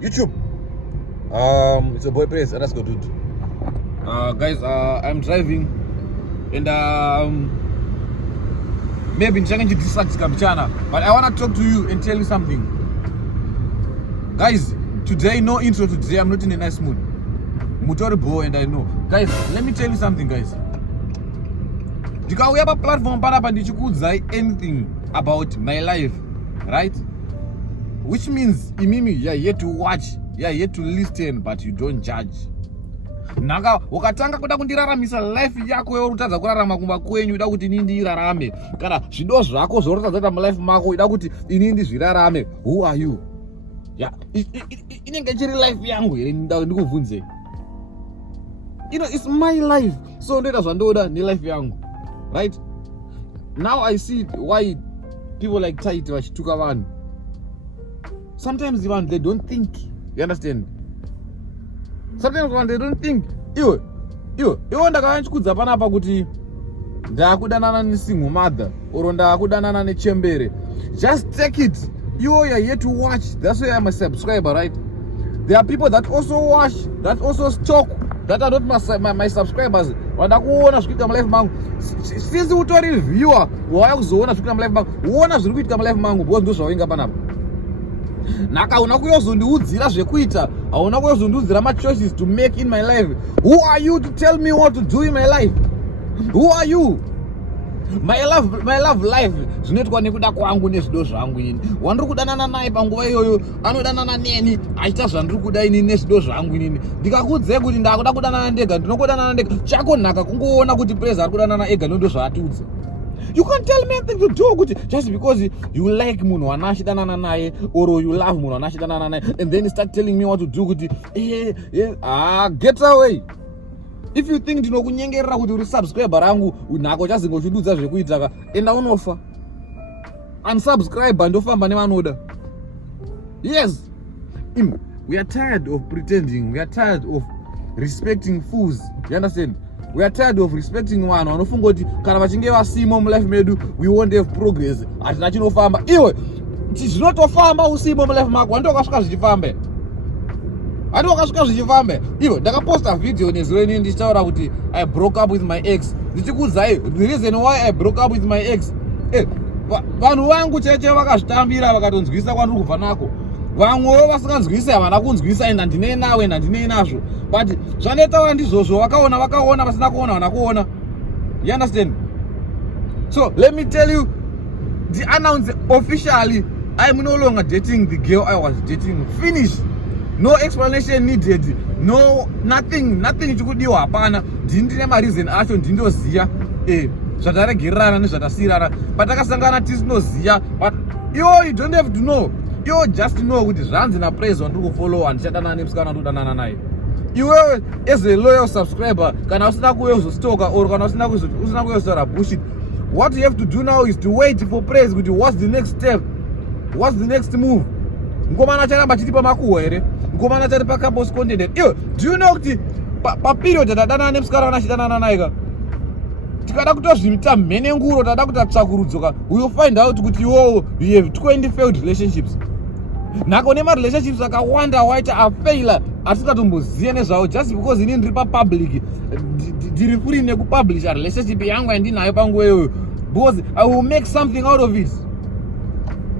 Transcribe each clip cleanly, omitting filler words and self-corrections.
YouTube. It's a boy Praise, and let's go, dude. Guys, I'm driving, and maybe I'm distract Kamchana, but I want to talk to you and tell you something. Guys, today, no intro today. I'm not in a nice mood. Mutoribo, and I know. Guys, let me tell you something, guys. We have a platform that anything about my life, right? Which means you're here to watch, you're here to listen, but you don't judge. Naka wakatanga kuda kundiraramisa life yako yorutadza kurarama kumba kwenyu ida kuti inini ndirarame kana zvido zvako zvorutadza mu life mako ida kuti inini ndizvirarame. Who are you? Yeah, inenge chiri life yangu here ndikubvunze. It's my life, so ndoita zvandoda ne life yangu, right? Now I see why people like Taiti vachituka vanhu. Sometimes even they don't think. You understand? Sometimes when they don't think. Iwe ndakachikudza panapa kuti ndakudanana nesingle mother or ndakudanana nechembere. Just take it. You're here to watch. That's why I'm a subscriber, right? There are people that also watch, that also stalk, that are not my subscribers. Wanakuona zvikuita mu life mangu. Since utori viewer, wakuzoona zvikuita mu life mangu. Uona zviri kuitika mu life mangu because ndo zvawenga panapa. Naka hauna kuyozondiudzira zvekuita, hauna kuyozondiudzira ma-choices to make in my life. Who are you to tell me what to do in my life? Who are you? My love life zvinoitwa nekuda kwangu nezvido zvangu ini. Wandiri kudanana naye panguva iyoyo anodanana neni achiita zvandiri kuda inini nezvido zvangu inini. Ndikakuudze kuti ndakuda kudanana ndega, ndinokudanana ndega. Chako nhaka kungoona kuti Praise ari kudanana ega ndo zvaatiudza. You can't tell me anything to do just because you like munhu wanachidanana naye or you love munhu wanachidanana naye and then you start telling me what to do kuti get away. If you think ndinokunyengerera kuti uri subscriber rangu nhako chazingochidudza zvekuita enda unofa. Unsubscribe ndofamba nevanoda. Yes, we are tired of pretending. We are tired of respecting fools. You understand? We are tired of respecting vanhu vanofunga kuti kana vachinge vasimo mu life medu we won't have progress. Hatina chinofamba. Iwe zvinotofamba usimo mu life mako. Handiko kasvika zvichifamba. Iwe ndakaposta video nezuro inini ndichitaura kuti I broke up with my ex. Ndichikudzai the reason why I broke up with my ex. Vanhu vangu cheche vakazvitambira vakatonzwisa kwandiri kubva nako. Vamwewo vasinganzwisa havana kunzwisa enda ndine nawe ndine nazvo. But zvanoitaura ndizvozvo vakaona vasina kuona vana kuona. You understand? So let me tell you, the announce officially I am no longer dating the girl I was dating. Finish. No explanation needed. No nothing chikudiwa hapana. Ndine ma reason acho ndindoziya. Zvataregerana nezvatasiyirana. Patakasangana tisinoziya. But you don't have to know. You just know kuti zvanzi na Praise wandiri kufollow handichadanana nemusikana ndodanana naye. Iwewe as a loyal subscriber kana usina kuyozostoka or kana usina kuyozotaura bullshit, what you have to do now is to wait for Praise kuti what's the next step, what's the next move. Ngomana charamba chiti pamakuhwa here, ngomana chari pacampus content. Iwe do you know kuti paperiod tatadanana nemusikana wanachidanana naye ka tikada kutozvimita mhenenguro tada kutatsvakurudzoka we will find out kuti you have 20 failed relationships. Nhako nema-relationships akawanda waita afaila asingatomboziye nezvavo just because inini ndiri papublic ndiri free nekupublisha relationship yangu yandinayo panguva iyoyo because I will make something out of it.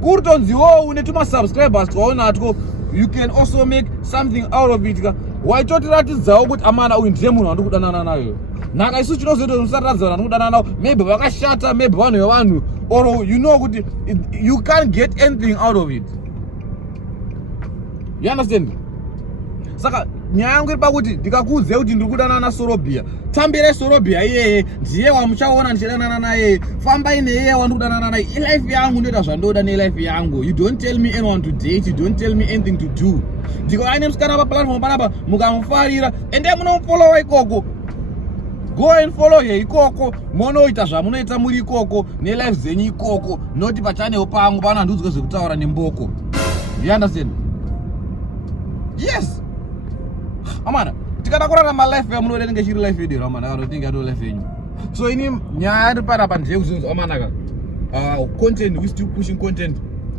Kuritonzi une tuma-subscribers twaonatwo you can also make something out of it. Waitotiratidzawo kuti amana uyu ndiye munhu wandiri kudanana nayo. Nhaka isu chinozoita musaratidza vanhu kudanana navo maybe vakashata maybe vanhu vevanhu or you know kuti you can't get anything out of it. You understand? Saka nyaya yangu iri pakuti ndikakuudze kuti ndiri kudanana naSorobia, tambire Sorobia iyeye ndiye wamuchaona ndichidanana naye. Fambai neyeye wandiri kudanana naye. Ilife yangu ndoita zvandoda nelife yangu. You don't tell me anyone to date, you don't tell me anything to do. Ndikauya nemusikana paplatform panapa mukamufarira ende munomufollowa ikoko. Go and follow here ikoko, munoita zvamunoita muri ikoko nelife dzenyu ikoko, noti pachannel pangu panandiudzwe zvekutaura nemboko. You understand? Yes. Amana, tikada kurarama life yamunoda nenge chiri life yedu amana, anotinga ndo life yenyu. So ini nyaya iri panapa ndeyekuzvinzi amana ka content, we still pushing content.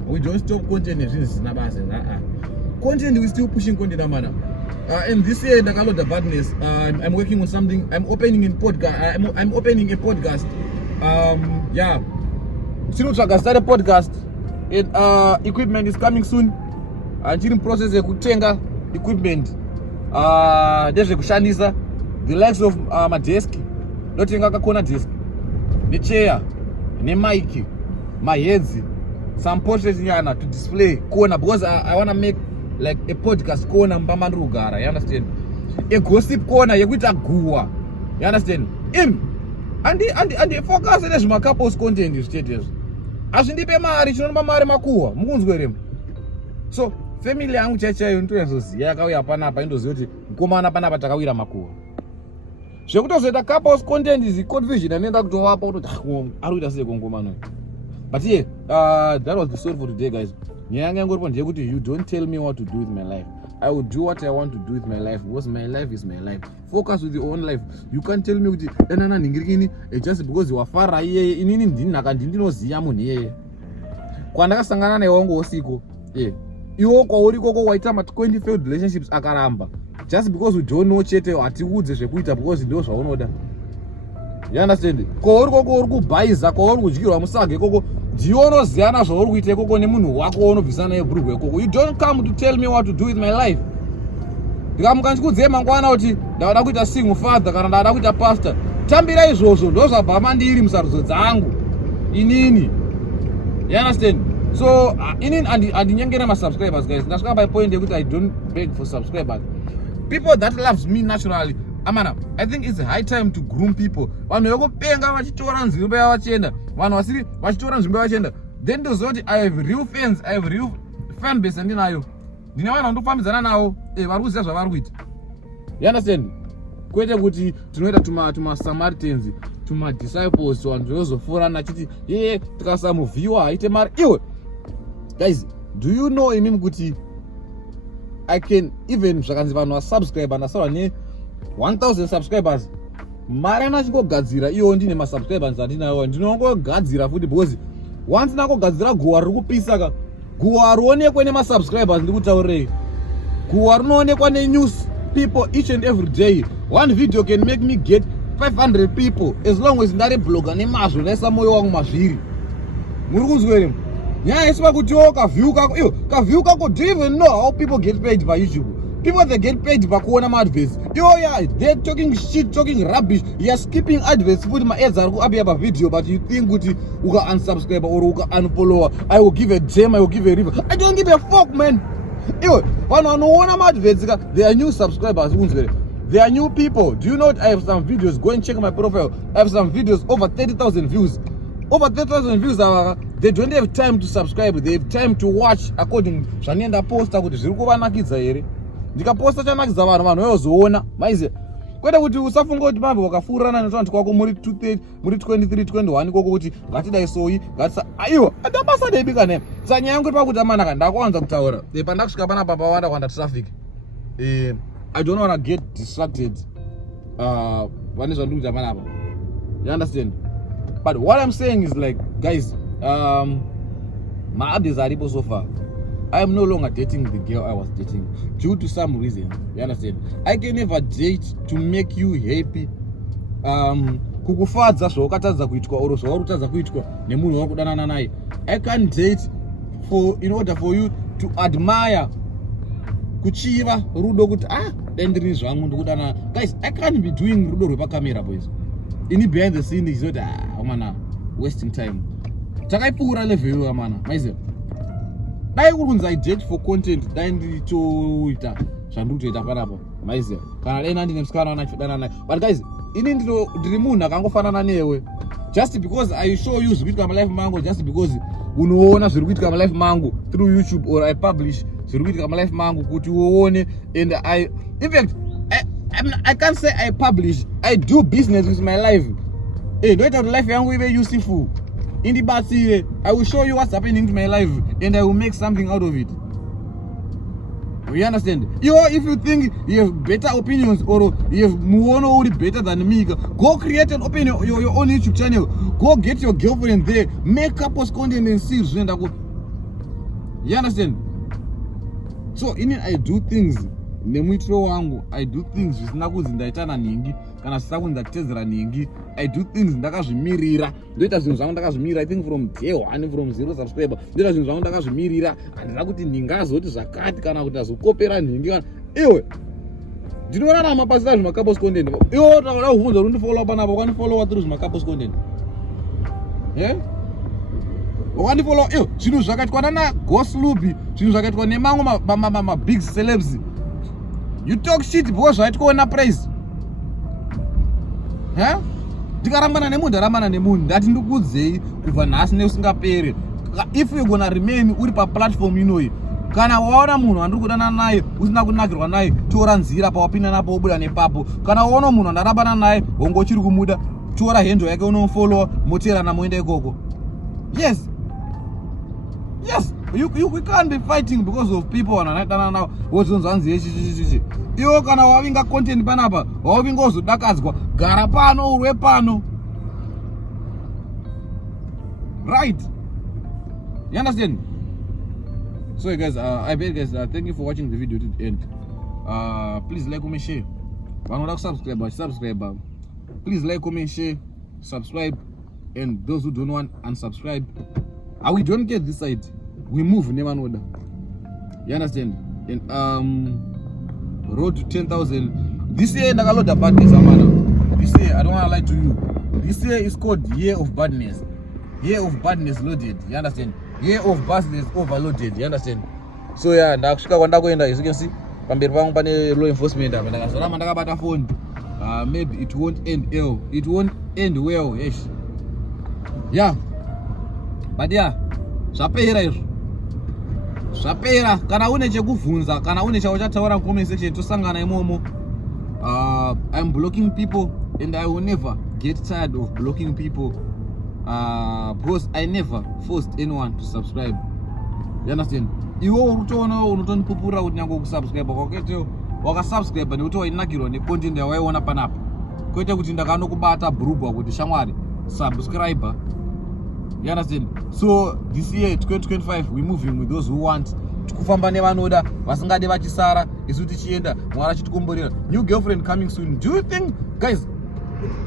We don't stop content nezvinhu zvisina basa. content, we're still pushing content, amana. And this year, the badness. I'm working on something. I'm opening a podcast. I'm opening a podcast. Yeah. Still trying to start a podcast. And equipment is coming soon. Until in process kutenga equipment. There's a kushandisa. The likes of my desk. Notenga kakona desk. The chair. The mic. My heads. Some portraits to display corner because I want to make like a podcast corner mpamandu ugara, you understand? A gossip corner yekuita guwa, you understand? And the focus is my couple's content status. Ashindipe mari chinonomba mari makuwa mukunzwe remu. So family yangu chaichayo ndoyazoziya yakauya panapa indoziva kuti mukomana panapa takawira makuwa. Zvekutozoita couple's content is confusion anoenda kutovapa kuti ari kuita sei kongomano. But yeah, that was the story for today, guys. You don't tell me what to do with my life. I will do what I want to do with my life because my life is my life. Focus with your own life. You can't tell me just because you are far away. Kwandakasangana naye wangu usiku. Yeah. Iwo kwa uri koko waita ma 20 failed relationships akaramba. Just because we don't know chete atiudze zvekuita because ndo zvaunoda. You understand? Ko uri koko uri kubhaiza, ko uri kudyirwa musage koko ndionoziyana zvauri kuita koko nemunhu wako unobvisa naye bhurugwa koko. You don't come to tell me what to do with my life. Ndikamuka ndikudzeye mangwana kuti ndavada kuita single father kana ndavada kuita pastor. Tambira izvozvo ndozvabva mandiri musarudzo dzangu. Inini. You understand? So inini andinyengera ma subscribers, guys. Ndasvika by point yekuti I don't beg for subscribers. People that loves me naturally. Amana, I think it's a high time to groom people. Vanhu vekupenga vachitora nzvimbo yavachienda. Vanhu vasiri vachitora nzvimbo yavachienda. Then ndozoti I have real fans, I have real fan base andinayo. Ndine vanhu vandofambidzana navo, vari kuziva zvavari kuita. You understand? Kwete kuti tunoita tuma Samaritans, tuma disciples, vanhu vozofurana achiti, tikasamuvhiwa haite mari. Iwe, guys, do you know imimi kuti I can even zvakanzi vanhu vasubscribe ndasara ne 1000 subscribers. Mari anachingogadzira iwo ndine ma subscribers andinayo. Ndinongogadzira futi because once nakogadzira guwa riri kupisa ka guwa ruonekwe nema subscribers ndikutaurei. Guwa runoonekwa ne news people each and every day. One video can make me get 500 people as long as ndari blogger nemazvo naisa moyo wangu mazviri. Muri kuzwere? Yeah, it's what you view kako. Do you even know how people get paid by YouTube? People that get paid by kuona adverts. Yeah, they're talking shit, talking rubbish. You're skipping adverts. Put my ads up a video, but you think you can unsubscribe or you can unfollow. I will give a gem, I will give a review. I don't give a fuck, man. Adverts, they are new subscribers. They are new people. Do you know what? I have some videos. Go and check my profile. I have some videos over 30,000 views. Over 30,000 views. They don't have time to subscribe. They have time to watch according to Shanienda poster. Ndikaposta chanakidza vanhu vozoona maize kwete kuti usafunga kuti mambo wakafurana nevanhu kwako muri 23 21 koko kuti ngatidai soyi ngatisa aiwa ndabasa deibika ne sanya yangu pakuti amanaka ndakwanza kutaura pandakusvika panapa pawanda kwanda traffic I don't want to get distracted pane zvandiri kuita panapa. You understand? But what I'm saying is like, guys, my updates are aripo so far. I am no longer dating the girl I was dating due to some reason. You understand? I can never date to make you happy. Kukufadza zvawakatadza kuitwa oro zvawarikutadza kuitwa nemunhu wakudanana naye. I can't date in order for you to admire kuchiva rudo kuti dendiri zvangu ndikudanana. Guys, I can't be doing rudo rwepakamera, boys. Ini behind the scene is not amana wasting time. Takaipura level amana. Maize. Dai kurunza I date for content, dai nditoita zvandutoita panapa. Maize. Kana dai ndine msikana anachodana naye. But guys, ini ndiri munhu akangofanana newe. Just because I show you zviri kuitika life mangu, just because unoona zviri kuitika life mangu through YouTube or I publish zviri kuitika life mangu kuti uone, and in fact I can't say I publish, I do business with my life. Ndoita kuti life yangu ive useful. In the basi, I will show you what's happening to my life and I will make something out of it. You understand? If you think you have better opinions or you have more better than me, go create an opinion, your own YouTube channel. Go get your girlfriend there, make couples content and see. You understand? So I do things nemuitiro wangu, I do things zvisina kunzi ndaitana nhingi kana zvisina kunzi ndatedzera nhingi. I do things ndakazvimirira, ndoita zvinhu zvangu ndakazvimirira. I think from day 1, from 0 subscriber, ndoita zvinhu zvangu ndakazvimirira. Handina kuti nhingi azoti zvakati kana kuti azokopera nhingi kana iwe ndinoona pasina zvimakapos content. Iwe utakuda kuvhunza kuti undifollow panapa, wakandifollowa through zvimakapos content. Wakandifollow zvinhu zvakaitwa nana Goslubi, zvinhu zvakaitwa nemamwe big celebs. You talk shit because zvaitwa na praise. Ndikarambana nemunhu ndarambana nemunhu, ndati ndikudzei kubva nhasi neusingaperi. If you gonna remain uri paplatform inoyi, kana waona munhu andiri kudana naye usina kunakirwa naye, tora nzira pawapinda napo wobuda nepapo. Kana waona munhu andarambana naye hongo uchiri kumuda, tora hendo yake unofollow, moterana moenda ikoko. Yes, we can't be fighting because of people wanaitana nawo wozonzanzi yechichichichi. Iwo kana wavinga content panapa, wavinga uzodakadzwa, gara pano urwe pano. Right? You understand? So guys, I beg guys, thank you for watching the video to the end. Please like, comment, share. Vanoda subscribe. Please like, comment, share, subscribe, and those who don't want unsubscribe. And we don't get this side, we move never order. You understand? And road to 10,000. This year ndakaloda badness amana. This year I don't want to lie to you. This year is called year of badness. Year of badness loaded. You understand? Year of badness overloaded. You understand? So yeah, ndakusvika kwandakuenda, as you can see, pamberi pangu pane law enforcement apa. Ndakazoramba ndakabata phone. Maybe it won't end ill. It won't end well. Yes. Yeah. But yeah, zvapera izvo. Zvapera. Kana une chekubvunza, kana une chauchataura comment section tosangana imomo. I'm blocking people and I will never get tired of blocking people. Because I never forced anyone to subscribe. You understand? Iwo urutoona unotondipupura kuti nyango kusubscribe kwakete wakasubscribe nekuti wainakirwa necontent yawaiona panapa. Kwete kuti ndakanokubata brugwa kuti shamwari subscriber. You understand? So this year 2025 we moving with those who want kufamba nevanoda vasingade vachisara isu tichienda mwari achitikomborera. New girlfriend coming soon. Do you think, guys,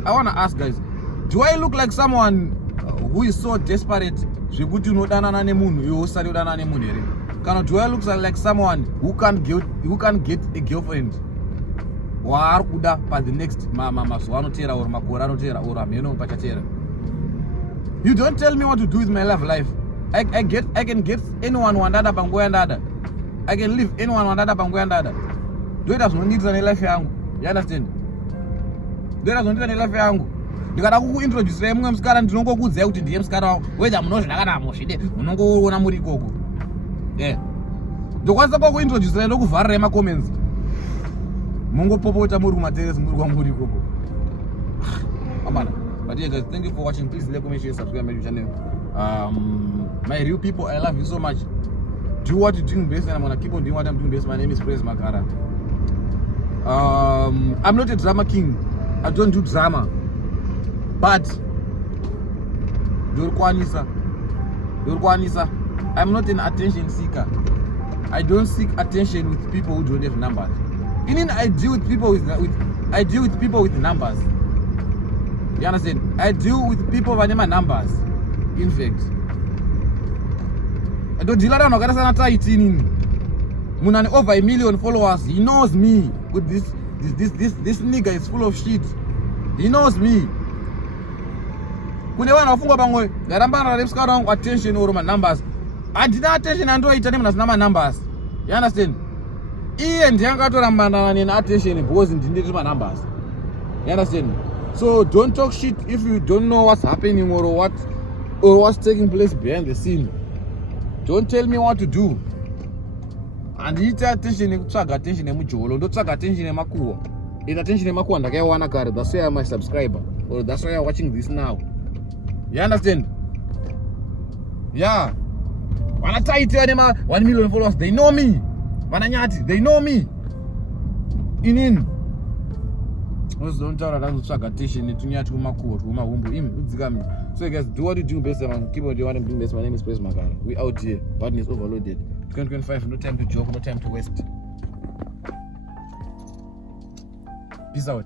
I want to ask guys, do I look like someone who is so desperate zvekuti unodanana nemunhu iwe usari udanana nemunhu here? Kana do I look like someone who can get a girlfriend waari kuda pa the next mazuva anotera or makore anotera or ameno pachatera? You don't tell me what to do with my life. I can get anyone wandada panguva yandada. I can live anyone wandada panguva yandada. Ndoita zvinondiitira nelife yangu. You understand? Ndoita zvinondiitira nelife yangu. Ndikada kukuintroducera mumwe musikana ndinongokuudzai kuti ndiye musikana wangu. Whether munozvida kana hamushide, munongoona muri ikoko. Ndokwanisa kukuintroducera ndokuvharira macomments. Mungopopota muri kumaterrace muri kwamuri ikoko. Amana. But yeah guys, thank you for watching. Please like, comment, share, subscribe my channel. My real people, I love you so much. Do what you're doing best, and I'm gonna keep on doing what I'm doing best. My name is Praise Makara. I'm not a drama king. I don't do drama. But I'm not an attention seeker. I don't seek attention with people who don't have numbers. Even I deal with people with numbers. You understand? I deal with people with my numbers. In fact, I don't deal with Munani over 1 million followers. He knows me. With this nigga is full of shit. He knows me. Kunewana wafunga bangwe ndarambana repska rangu attention or my numbers. I did not attention and do it my numbers. You understand? Iye ndiyangatorambana nena attention because ndindiri my numbers. You understand? So don't talk shit if you don't know what's happening or what's taking place behind the scene. Don't tell me what to do. And it's attention attention emujolo ndotsvaga attention emakuwa. It's attention emakuwa ndakaiwana kare. That's why I'm a subscriber, or that's why I'm watching this now. You understand? Yeah. Wana tight 1 million followers, they know me. Wana nyati, they know me. In. Don't tell that to attention netunyati kumakuwa kumahumbu imi udzikami. So guys, do what you do best, man. Keep on doing what I'm doing best. My name is Praise Makara. We out here. Badness overloaded. 2025, no time to joke, no time to waste. Peace out.